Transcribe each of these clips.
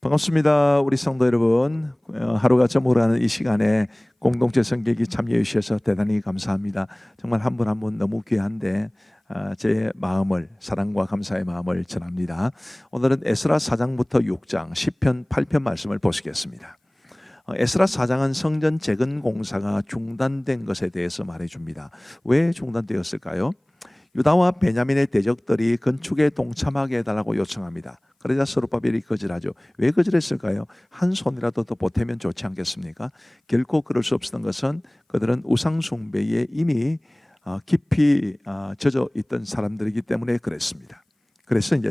반갑습니다. 우리 성도 여러분, 하루가 저물어가는 이 시간에 공동체 성격이 참여해 주셔서 대단히 감사합니다. 정말 한 분 한 분 너무 귀한데 제 마음을, 사랑과 감사의 마음을 전합니다. 오늘은 에스라 4장부터 6장 10편 8편 말씀을 보시겠습니다. 에스라 4장은 성전 재건 공사가 중단된 것에 대해서 말해줍니다. 왜 중단되었을까요? 유다와 베냐민의 대적들이 건축에 동참하게 해달라고 요청합니다. 그러자 스룹바벨이 거절하죠. 왜 거절했을까요? 한 손이라도 더 보태면 좋지 않겠습니까? 결코 그럴 수 없었던 것은 그들은 우상 숭배에 이미 깊이 젖어 있던 사람들이기 때문에 그랬습니다. 그래서 이제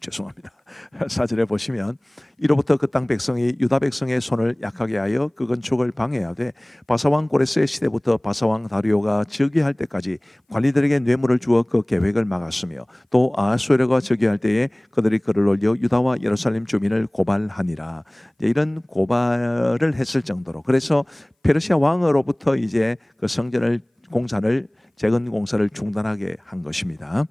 죄송합니다. 4절에 보시면 이로부터 그 땅 백성이 유다 백성의 손을 약하게 하여 그 건축을 방해하되 바사왕 고레스의 시대부터 바사왕 다리오가 즉위할 때까지 관리들에게 뇌물을 주어 그 계획을 막았으며 또 아하수에르가 즉위할 때에 그들이 글을 올려 유다와 예루살렘 주민을 고발하니라. 이런 고발을 했을 정도로, 그래서 페르시아 왕으로부터 이제 그 성전을 공사를 재건 공사를 중단하게 한 것입니다.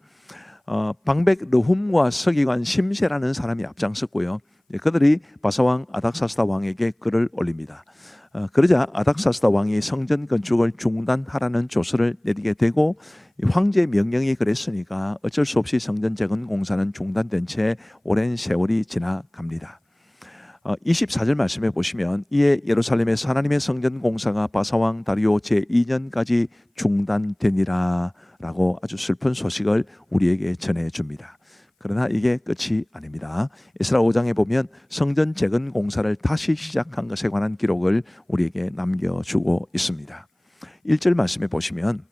방백 르훔과 서기관 심세라는 사람이 앞장섰고요. 그들이 바사왕 아닥사스다 왕에게 글을 올립니다. 그러자 아닥사스다 왕이 성전 건축을 중단하라는 조서를 내리게 되고, 황제의 명령이 그랬으니까 어쩔 수 없이 성전 재건 공사는 중단된 채 오랜 세월이 지나갑니다. 24절 말씀해 보시면 이에 예루살렘에서 하나님의 성전 공사가 바사왕 다리오 제2년까지 중단되니라 라고 아주 슬픈 소식을 우리에게 전해줍니다. 그러나 이게 끝이 아닙니다. 에스라 5장에 보면 성전 재건 공사를 다시 시작한 것에 관한 기록을 우리에게 남겨주고 있습니다. 1절 말씀해 보시면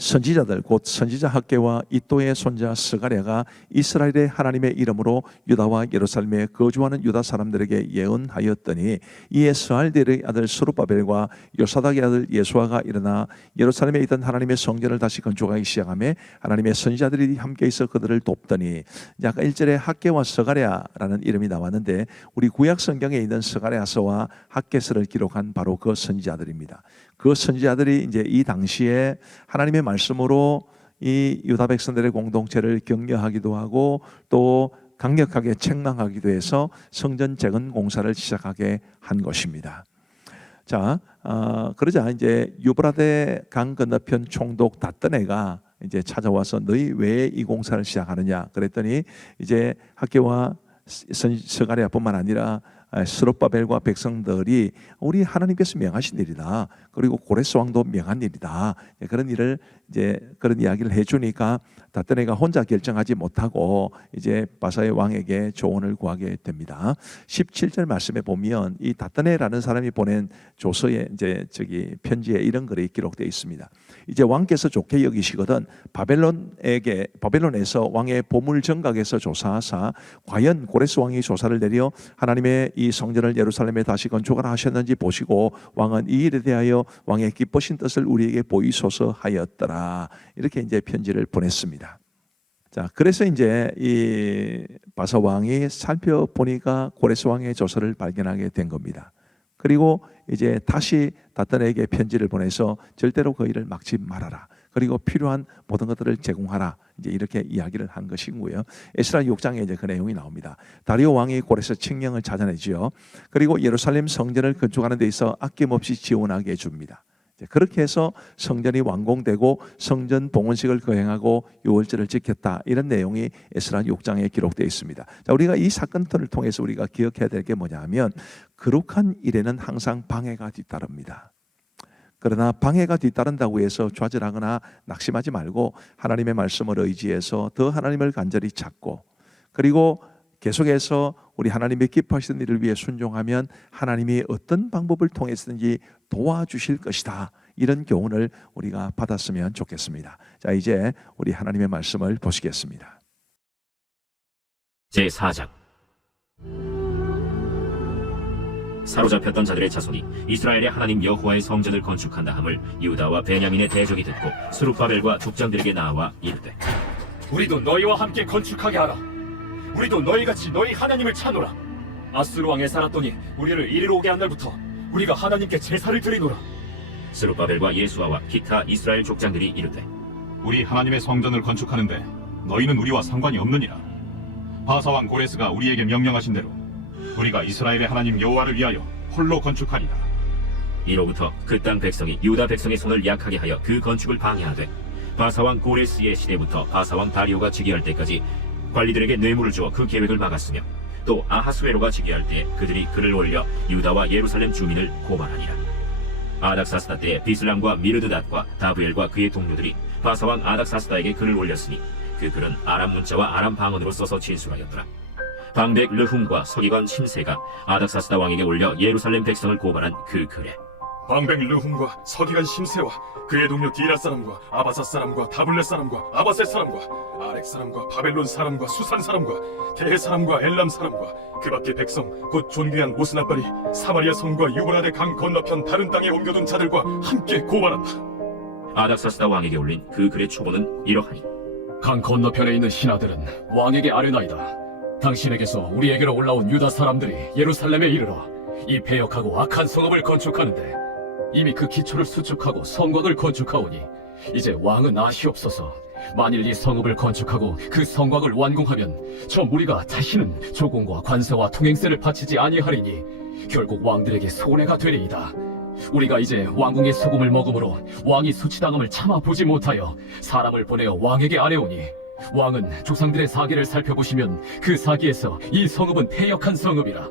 선지자들 곧 선지자 학개와 이또의 손자 스가랴가 이스라엘의 하나님의 이름으로 유다와 예루살렘에 거주하는 유다 사람들에게 예언하였더니 이에 스알디엘의 아들 스룹바벨과 요사닥의 아들 예수아가 일어나 예루살렘에 있던 하나님의 성전을 다시 건축하기 시작하며 하나님의 선지자들이 함께 있어 그들을 돕더니, 아까 1절에 학개와 스가랴라는 이름이 나왔는데 우리 구약 성경에 있는 스가랴서와 학개서를 기록한 바로 그 선지자들입니다. 그 선지자들이 이제 이 당시에 하나님의 말씀으로 이 유다 백성들의 공동체를 격려하기도 하고 또 강력하게 책망하기도 해서 성전 재건 공사를 시작하게 한 것입니다. 자, 그러자 이제 유브라데 강 건너편 총독 다뜨네가 이제 찾아와서 너희 왜 이 공사를 시작하느냐 그랬더니 이제 학개와 스가랴뿐만 아니라 스룹바벨과 백성들이 우리 하나님께서 명하신 일이다. 그리고 고레스 왕도 명한 일이다. 그런 일을 이제 그런 이야기를 해주니까 다뜨네가 혼자 결정하지 못하고 이제 바사의 왕에게 조언을 구하게 됩니다. 17절 말씀에 보면 이 다뜨네라는 사람이 보낸 조서에 이제 편지에 이런 글이 기록되어 있습니다. 이제 왕께서 좋게 여기시거든 바벨론에서 왕의 보물 정각에서 조사하사 과연 고레스 왕이 조사를 내려 하나님의 이 성전을 예루살렘에 다시 건축을 하셨는지 보시고 왕은 이 일에 대하여 왕의 기쁘신 뜻을 우리에게 보이소서 하였더라. 이렇게 이제 편지를 보냈습니다. 자, 그래서 이제 이 바사 왕이 살펴보니까 고레스 왕의 조서를 발견하게 된 겁니다. 그리고 이제 다시 다뜨네에게 편지를 보내서 절대로 그 일을 막지 말아라. 그리고 필요한 모든 것들을 제공하라. 이제 이렇게 이야기를 한 것이고요. 에스라 6장에 이제 그 내용이 나옵니다. 다리오 왕이 고레스 칙령을 찾아내지요. 그리고 예루살렘 성전을 건축하는 데 있어 아낌없이 지원하게 해줍니다. 그렇게 해서 성전이 완공되고 성전 봉헌식을 거행하고 유월절을 지켰다. 이런 내용이 에스라 6장에 기록되어 있습니다. 자, 우리가 이 사건들을 통해서 우리가 기억해야 될 게 뭐냐면 거룩한 일에는 항상 방해가 뒤따릅니다. 그러나 방해가 뒤따른다고 해서 좌절하거나 낙심하지 말고 하나님의 말씀을 의지해서 더 하나님을 간절히 찾고, 그리고 계속해서 우리 하나님의 기뻐하시는 일을 위해 순종하면 하나님이 어떤 방법을 통해서든지 도와주실 것이다. 이런 교훈을 우리가 받았으면 좋겠습니다. 자, 이제 우리 하나님의 말씀을 보시겠습니다. 제4장. 사로잡혔던 자들의 자손이 이스라엘의 하나님 여호와의 성전을 건축한다 함을 유다와 베냐민의 대적이 듣고 스룹바벨과 족장들에게 나와 이르되, 우리도 너희와 함께 건축하게 하라. 우리도 너희같이 너희 하나님을 찾노라. 아수르 왕에 살았더니 우리를 이리로 오게 한 날부터 우리가 하나님께 제사를 드리노라. 스룹바벨과 예수아와 기타 이스라엘 족장들이 이르되, 우리 하나님의 성전을 건축하는데 너희는 우리와 상관이 없느니라. 바사왕 고레스가 우리에게 명령하신 대로 우리가 이스라엘의 하나님 여호와를 위하여 홀로 건축하리라. 이로부터 그 땅 백성이 유다 백성의 손을 약하게 하여 그 건축을 방해하되 바사왕 고레스의 시대부터 바사왕 다리오가 즉위할 때까지 관리들에게 뇌물을 주어 그 계획을 막았으며 또 아하수에로가 즉위할 때 그들이 글을 올려 유다와 예루살렘 주민을 고발하니라. 아닥사스다 때에 비슬람과 미르드닷과 다브엘과 그의 동료들이 바사왕 아닥사스다에게 글을 올렸으니 그 글은 아람 문자와 아람 방언으로 써서 진술하였더라. 방백 르훔과 서기관 심세가 아닥사스다 왕에게 올려 예루살렘 백성을 고발한 그 글에 방백 르훔과 서기관 심세와 그의 동료 디라 사람과 아바사 사람과 다블렛 사람과 아바셋 사람과 아렉 사람과 바벨론 사람과 수산 사람과 대해 사람과 엘람 사람과 그 밖의 백성 곧 존귀한 오스나발이 사마리아 성과 유브라데 강 건너편 다른 땅에 옮겨둔 자들과 함께 고발한다. 아닥사스다 왕에게 올린 그 글의 초본은 이러하니 강 건너편에 있는 신하들은 왕에게 아뢰나이다. 당신에게서 우리에게로 올라온 유다 사람들이 예루살렘에 이르러 이 패역하고 악한 성읍을 건축하는데 이미 그 기초를 수축하고 성곽을 건축하오니 이제 왕은 아시옵소서. 만일 이 성읍을 건축하고 그 성곽을 완공하면 저 무리가 다시는 조공과 관세와 통행세를 바치지 아니하리니 결국 왕들에게 손해가 되리이다. 우리가 이제 왕궁의 소금을 먹음으로 왕이 수치당함을 참아 보지 못하여 사람을 보내어 왕에게 아뢰오니 왕은 조상들의 사기를 살펴보시면 그 사기에서 이 성읍은 패역한 성읍이라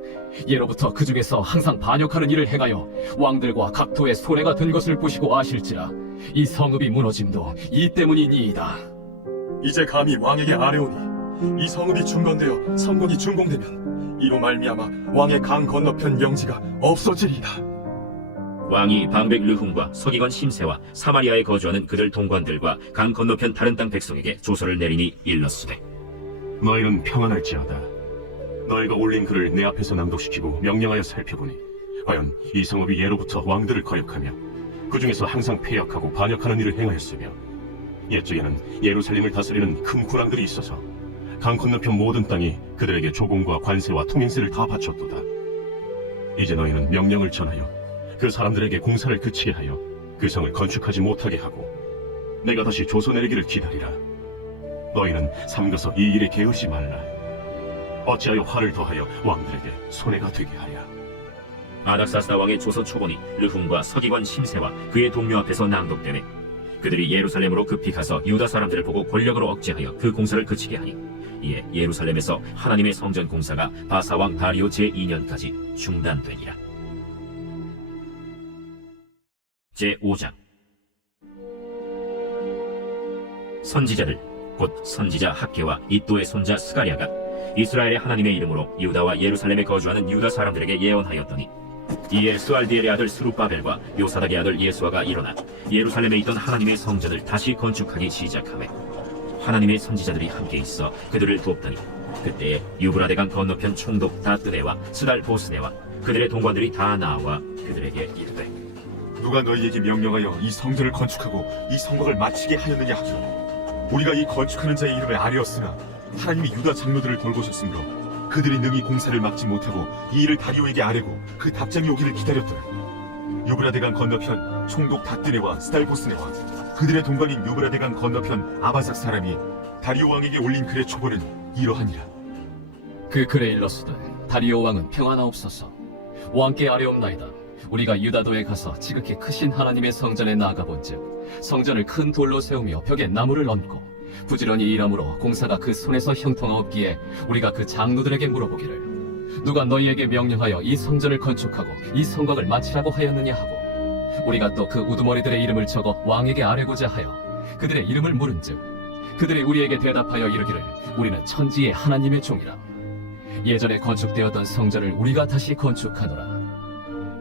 예로부터 그 중에서 항상 반역하는 일을 행하여 왕들과 각도에 손해가 든 것을 보시고 아실지라 이 성읍이 무너짐도 이 때문이니이다. 이제 감히 왕에게 아뢰오니 이 성읍이 중건되어 성곽이 준공되면 이로 말미암아 왕의 강 건너편 영지가 없어지리이다. 왕이 방백 르훔과 서기관 심세와 사마리아에 거주하는 그들 동관들과 강 건너편 다른 땅 백성에게 조서를 내리니 일렀으되 너희는 평안할지어다. 너희가 올린 글을 내 앞에서 낭독시키고 명령하여 살펴보니 과연 이 성읍이 예로부터 왕들을 거역하며 그 중에서 항상 패역하고 반역하는 일을 행하였으며 옛적에는 예루살렘을 다스리는 큰 군왕들이 있어서 강 건너편 모든 땅이 그들에게 조공과 관세와 통행세를 다 바쳤도다. 이제 너희는 명령을 전하여 그 사람들에게 공사를 그치게 하여 그 성을 건축하지 못하게 하고 내가 다시 조서 내리기를 기다리라. 너희는 삼가서 이 일에 게으르지 말라. 어찌하여 화를 더하여 왕들에게 손해가 되게 하랴. 아닥사스다 왕의 조서 초본이 르훔과 서기관 심세와 그의 동료 앞에서 낭독되매 그들이 예루살렘으로 급히 가서 유다 사람들을 보고 권력으로 억제하여 그 공사를 그치게 하니 이에 예루살렘에서 하나님의 성전 공사가 바사왕 다리오 제2년까지 중단되니라. 제5장 선지자들 곧 선지자 학계와 이또의 손자 스가랴가 이스라엘의 하나님의 이름으로 유다와 예루살렘에 거주하는 유다 사람들에게 예언하였더니 이에 스알디엘의 아들 스룹바벨과 요사닥의 아들 예수아가 일어나 예루살렘에 있던 하나님의 성전을 다시 건축하기 시작하매 하나님의 선지자들이 함께 있어 그들을 돕더니 그때에 유브라데강 건너편 총독 다뜨네와 스달 보스네와 그들의 동관들이 다 나와 그들에게 이르되 누가 너희에게 명령하여 이 성전을 건축하고 이 성곽을 마치게 하였느냐 하기로 우리가 이 건축하는 자의 이름을 아뢰었으나 하나님이 유다 장로들을 돌보셨으므로 그들이 능히 공사를 막지 못하고 이 일을 다리오에게 아뢰고 그 답장이 오기를 기다렸더라. 유브라데강 건너편 총독 다뜨네와 스달보스네와 그들의 동반인 유브라데강 건너편 아바삭 사람이 다리오 왕에게 올린 글의 초본은 이러하니라. 그 글에 일렀으되 다리오 왕은 평안하옵소서. 왕께 아뢰옵나이다. 우리가 유다도에 가서 지극히 크신 하나님의 성전에 나아가본즉 성전을 큰 돌로 세우며 벽에 나무를 얹고 부지런히 일함으로 공사가 그 손에서 형통하옵기에 우리가 그 장로들에게 물어보기를 누가 너희에게 명령하여 이 성전을 건축하고 이 성곽을 마치라고 하였느냐 하고 우리가 또 그 우두머리들의 이름을 적어 왕에게 아뢰고자 하여 그들의 이름을 물은즉 그들이 우리에게 대답하여 이르기를 우리는 천지의 하나님의 종이라. 예전에 건축되었던 성전을 우리가 다시 건축하노라.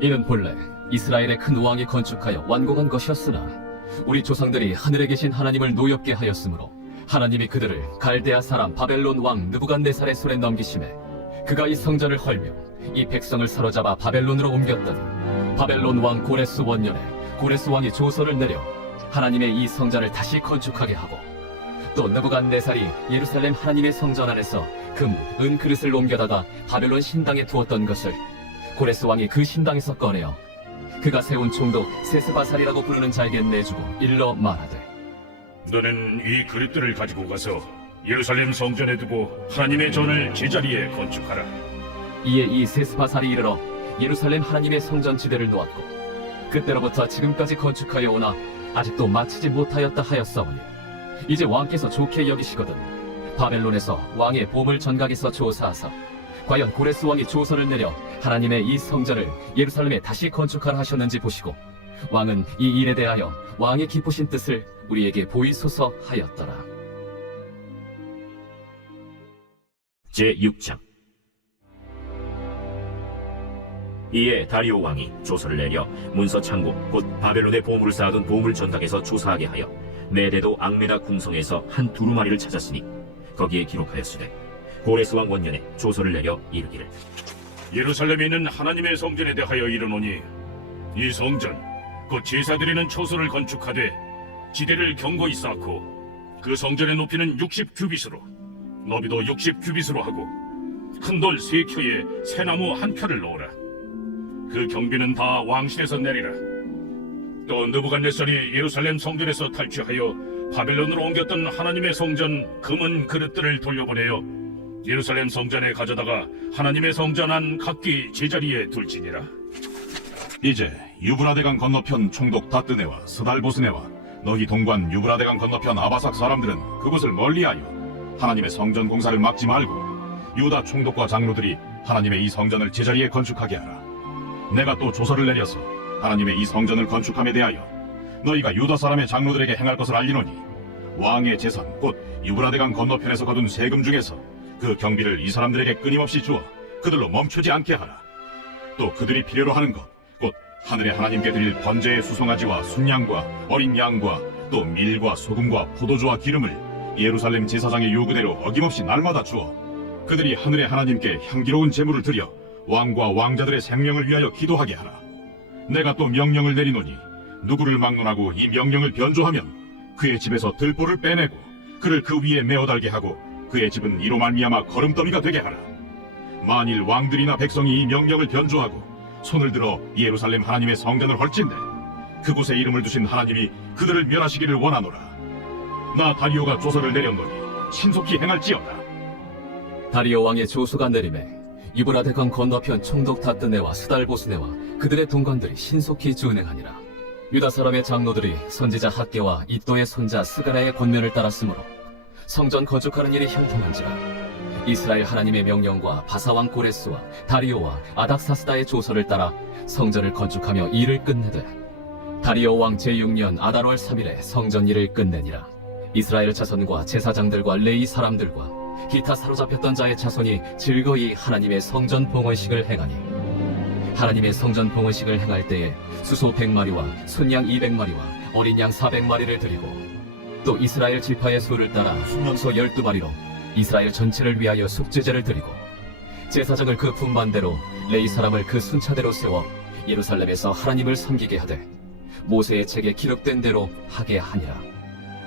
이는 본래 이스라엘의 큰 왕이 건축하여 완공한 것이었으나 우리 조상들이 하늘에 계신 하나님을 노엽게 하였으므로 하나님이 그들을 갈대아 사람 바벨론 왕 느부갓네살의 손에 넘기심에 그가 이 성전을 헐며 이 백성을 사로잡아 바벨론으로 옮겼더니 바벨론 왕 고레스 원년에 고레스 왕이 조서를 내려 하나님의 이 성전을 다시 건축하게 하고 또 느부갓네살이 예루살렘 하나님의 성전 안에서 금, 은 그릇을 옮겨다가 바벨론 신당에 두었던 것을 고레스 왕이 그 신당에서 꺼내어 그가 세운 총독 세스바살이라고 부르는 자에게 내주고 일러 말하되 너는 이 그릇들을 가지고 가서 예루살렘 성전에 두고 하나님의 전을 제자리에 건축하라. 이에 이 세스바살이 이르러 예루살렘 하나님의 성전 지대를 놓았고 그때로부터 지금까지 건축하여 오나 아직도 마치지 못하였다 하였사오니 이제 왕께서 좋게 여기시거든 바벨론에서 왕의 보물 전각에서 조사하사 과연 고레스 왕이 조서를 내려 하나님의 이 성전을 예루살렘에 다시 건축하라 하셨는지 보시고 왕은 이 일에 대하여 왕의 기쁘신 뜻을 우리에게 보이소서 하였더라. 제6장. 이에 다리오 왕이 조서를 내려 문서 창고 곧 바벨론의 보물을 쌓아둔 보물 전각에서 조사하게 하여 메대도 앙메다 궁성에서 한 두루마리를 찾았으니 거기에 기록하였으되 고레스 왕 원년에 조서를 내려 이르기를 예루살렘에 있는 하나님의 성전에 대하여 이르노니 이 성전 곧 제사드리는 초소를 건축하되 지대를 견고히 쌓고 그 성전의 높이는 60규빗으로 너비도 60규빗으로 하고 큰 돌 3켜에 새나무 한 켜를 놓으라. 그 경비는 다 왕실에서 내리라. 또 느부갓네살이 예루살렘 성전에서 탈취하여 바벨론으로 옮겼던 하나님의 성전 금은 그릇들을 돌려보내어 예루살렘 성전에 가져다가 하나님의 성전 안 각기 제자리에 둘지니라. 이제 유브라데강 건너편 총독 다뜨네와 스달보스네와 너희 동관 유브라데강 건너편 아바삭 사람들은 그곳을 멀리하여 하나님의 성전 공사를 막지 말고 유다 총독과 장로들이 하나님의 이 성전을 제자리에 건축하게 하라. 내가 또 조서를 내려서 하나님의 이 성전을 건축함에 대하여 너희가 유다 사람의 장로들에게 행할 것을 알리노니 왕의 재산 곧 유브라데강 건너편에서 거둔 세금 중에서 그 경비를 이 사람들에게 끊임없이 주어 그들로 멈추지 않게 하라. 또 그들이 필요로 하는 것 곧 하늘의 하나님께 드릴 번제의 수송아지와 순양과 어린 양과 또 밀과 소금과 포도주와 기름을 예루살렘 제사장의 요구대로 어김없이 날마다 주어 그들이 하늘의 하나님께 향기로운 제물을 드려 왕과 왕자들의 생명을 위하여 기도하게 하라. 내가 또 명령을 내리노니 누구를 막론하고 이 명령을 변조하면 그의 집에서 들보를 빼내고 그를 그 위에 메어달게 하고 그의 집은 이로 말미암아 거름더미가 되게 하라. 만일 왕들이나 백성이 이 명령을 변조하고 손을 들어 예루살렘 하나님의 성전을 헐진대 그곳에 이름을 두신 하나님이 그들을 멸하시기를 원하노라. 나 다리오가 조서를 내렸노니 신속히 행할지어다. 다리오 왕의 조서가 내림에 유브라데강 건너편 총독 다뜨네와 스달보스네와 그들의 동관들이 신속히 준행하니라. 유다 사람의 장로들이 선지자 학계와 이또의 손자 스가랴의 권면을 따랐으므로 성전 건축하는 일이 형통한지라. 이스라엘 하나님의 명령과 바사왕 고레스와 다리오와 아닥사스다의 조서를 따라 성전을 건축하며 일을 끝내되 다리오 왕 제6년 아달월 3일에 성전 일을 끝내니라. 이스라엘 자손과 제사장들과 레이 사람들과 기타 사로잡혔던 자의 자손이 즐거이 하나님의 성전 봉헌식을 행하니 하나님의 성전 봉헌식을 행할 때에 수소 100마리와 순양 200마리와 어린 양 400마리를 드리고 또 이스라엘 지파의 수를 따라 순염소 12마리로 이스라엘 전체를 위하여 속죄제를 드리고 제사장을 그 분반대로 레이 사람을 그 순차대로 세워 예루살렘에서 하나님을 섬기게 하되 모세의 책에 기록된 대로 하게 하니라.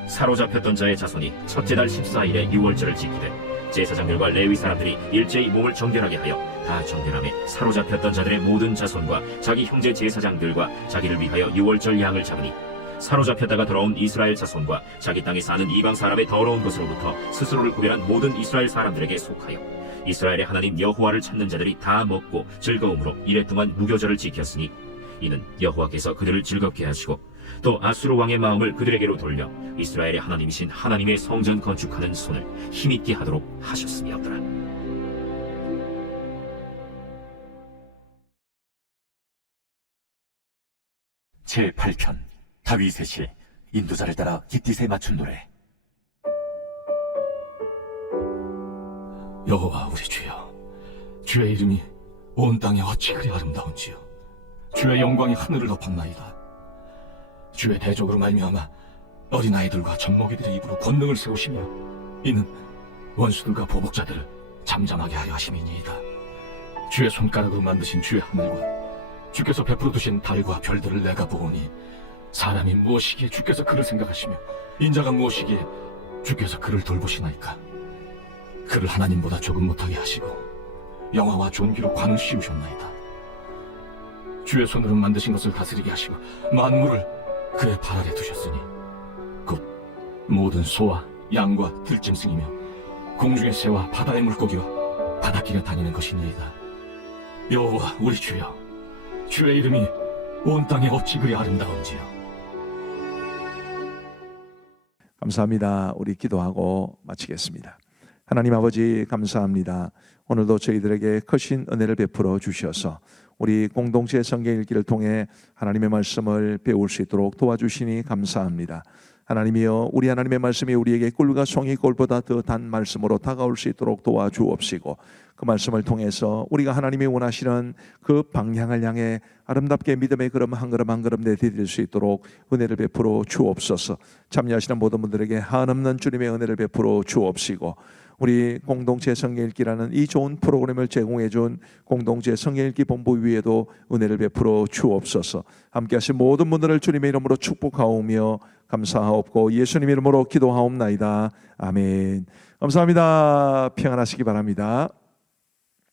사로잡혔던 자의 자손이 첫째 달 14일에 유월절을 지키되 제사장들과 레위 사람들이 일제히 몸을 정결하게 하여 다 정결함에 사로잡혔던 자들의 모든 자손과 자기 형제 제사장들과 자기를 위하여 유월절 양을 잡으니 사로잡혔다가 돌아온 이스라엘 자손과 자기 땅에 사는 이방 사람의 더러운 것으로부터 스스로를 구별한 모든 이스라엘 사람들에게 속하여 이스라엘의 하나님 여호와를 찾는 자들이 다 먹고 즐거움으로 이래 동안 무교절을 지켰으니 이는 여호와께서 그들을 즐겁게 하시고 또 아수르 왕의 마음을 그들에게로 돌려 이스라엘의 하나님이신 하나님의 성전 건축하는 손을 힘있게 하도록 하셨음이었더라. 제8편 다윗의 시 인도자를 따라 깃딧에 맞춘 노래. 여호와 우리 주여, 주의 이름이 온 땅에 어찌 그리 아름다운지요. 주의 영광이 하늘을 덮었나이다. 주의 대적으로 말미암아 어린아이들과 젖먹이들의 입으로 권능을 세우시며 이는 원수들과 보복자들을 잠잠하게 하려 하심이니이다. 주의 손가락으로 만드신 주의 하늘과 주께서 베풀어 두신 달과 별들을 내가 보오니 사람이 무엇이기에 주께서 그를 생각하시며 인자가 무엇이기에 주께서 그를 돌보시나이까. 그를 하나님보다 조금 못하게 하시고 영화와 존귀로 관을 씌우셨나이다. 주의 손으로 만드신 것을 다스리게 하시고 만물을 그의 발 아래 두셨으니 곧 모든 소와 양과 들짐승이며 공중의 새와 바다의 물고기와 바닷길에 다니는 것이니이다. 여호와 우리 주여, 주의 이름이 온 땅에 어찌 그리 아름다운지요. 감사합니다. 우리 기도하고 마치겠습니다. 하나님 아버지 감사합니다. 오늘도 저희들에게 크신 은혜를 베풀어 주셔서 우리 공동체 성경 읽기를 통해 하나님의 말씀을 배울 수 있도록 도와주시니 감사합니다. 하나님이여, 우리 하나님의 말씀이 우리에게 꿀과 송이 꿀보다 더 단 말씀으로 다가올 수 있도록 도와주옵시고, 그 말씀을 통해서 우리가 하나님이 원하시는 그 방향을 향해 아름답게 믿음의 걸음 한 걸음 한 걸음 내디딜 수 있도록 은혜를 베풀어 주옵소서. 참여하시는 모든 분들에게 한없는 주님의 은혜를 베풀어 주옵시고, 우리 공동체 성경 읽기라는 이 좋은 프로그램을 제공해 준 공동체 성경 읽기 본부 위에도 은혜를 베풀어 주옵소서. 함께 하신 모든 분들을 주님의 이름으로 축복하오며 감사하옵고 예수님 이름으로 기도하옵나이다. 아멘. 감사합니다. 평안하시기 바랍니다.